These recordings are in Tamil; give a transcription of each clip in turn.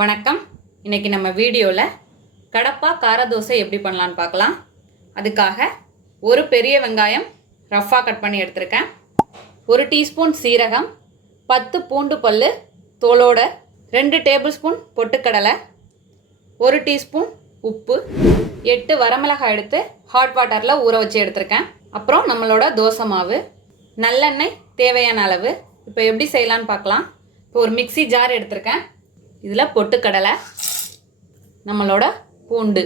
வணக்கம். இன்றைக்கி நம்ம வீடியோவில் கடப்பா கார தோசை எப்படி பண்ணலான்னு பார்க்கலாம். அதுக்காக ஒரு பெரிய வெங்காயம் ரஃப்பாக கட் பண்ணி எடுத்திருக்கேன். 1 டீஸ்பூன் சீரகம், 10 பூண்டு பல் தோலோட, 2 டேபிள் ஸ்பூன் பொட்டுக்கடலை, 1 டீஸ்பூன் உப்பு, 8 வரமிளகாய் எடுத்து ஹாட் வாட்டரில் ஊற வச்சு எடுத்திருக்கேன். அப்புறம் நம்மளோட தோசை மாவு, நல்லெண்ணெய் தேவையான அளவு. இப்போ எப்படி செய்யலான்னு பார்க்கலாம். இப்போ ஒரு மிக்ஸி ஜார் எடுத்திருக்கேன். இதில் பொட்டுக்கடலை, நம்மளோட பூண்டு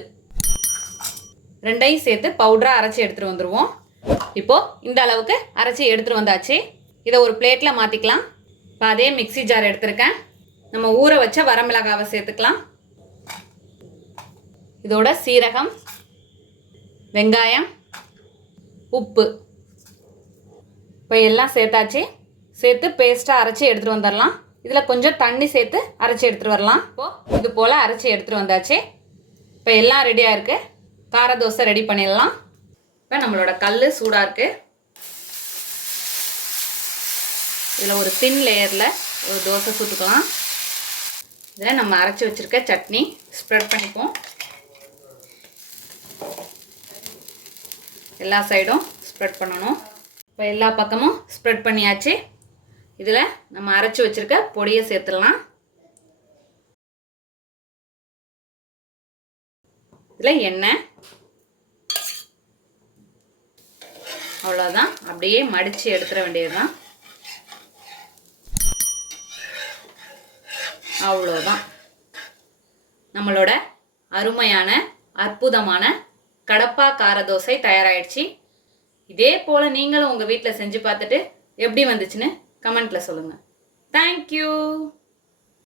ரெண்டையும் சேர்த்து பவுடராக அரைச்சி எடுத்துகிட்டு வந்துடுவோம். இப்போது இந்த அளவுக்கு அரைச்சி எடுத்துகிட்டு வந்தாச்சு. இதை ஒரு பிளேட்டில் மாற்றிக்கலாம். இப்போ அதே மிக்ஸி ஜார் எடுத்திருக்கேன். நம்ம ஊற வச்ச வரமிளகாவை சேர்த்துக்கலாம். இதோட சீரகம், வெங்காயம், உப்பு இப்போ எல்லாம் சேர்த்தாச்சு. சேர்த்து பேஸ்ட்டாக அரைச்சி எடுத்துகிட்டு வந்துடலாம். இதில் கொஞ்சம் தண்ணி சேர்த்து அரைச்சி எடுத்துகிட்டு வரலாம். இப்போது இது போல் அரைச்சி எடுத்துகிட்டு வந்தாச்சு. இப்போ எல்லாம் ரெடியாக இருக்குது. கார தோசை ரெடி பண்ணிடலாம். இப்போ நம்மளோட கல் சூடாக இருக்குது. இதில் ஒரு தின் லேயரில் ஒரு தோசை சுட்டுக்கலாம். இதில் நம்ம அரைச்சி வச்சுருக்க சட்னி ஸ்ப்ரெட் பண்ணிப்போம். எல்லா சைடும் ஸ்ப்ரெட் பண்ணணும். இப்போ எல்லா பக்கமும் ஸ்ப்ரெட் பண்ணியாச்சு. இதில் நம்ம அரைச்சி வச்சுருக்க பொடியை சேர்த்துடலாம். இதில் எண்ணெய், அவ்வளோதான். அப்படியே மடித்து எடுத்துட வேண்டியதுதான். அவ்வளோதான். நம்மளோட அருமையான அற்புதமான கடப்பா கார தோசை தயாராகிடுச்சு. இதே போல் நீங்களும் உங்கள் வீட்டில் செஞ்சு பார்த்துட்டு எப்படி வந்துச்சுன்னு கமெண்ட்டில் சொல்லுங்கள். தேங்க்யூ.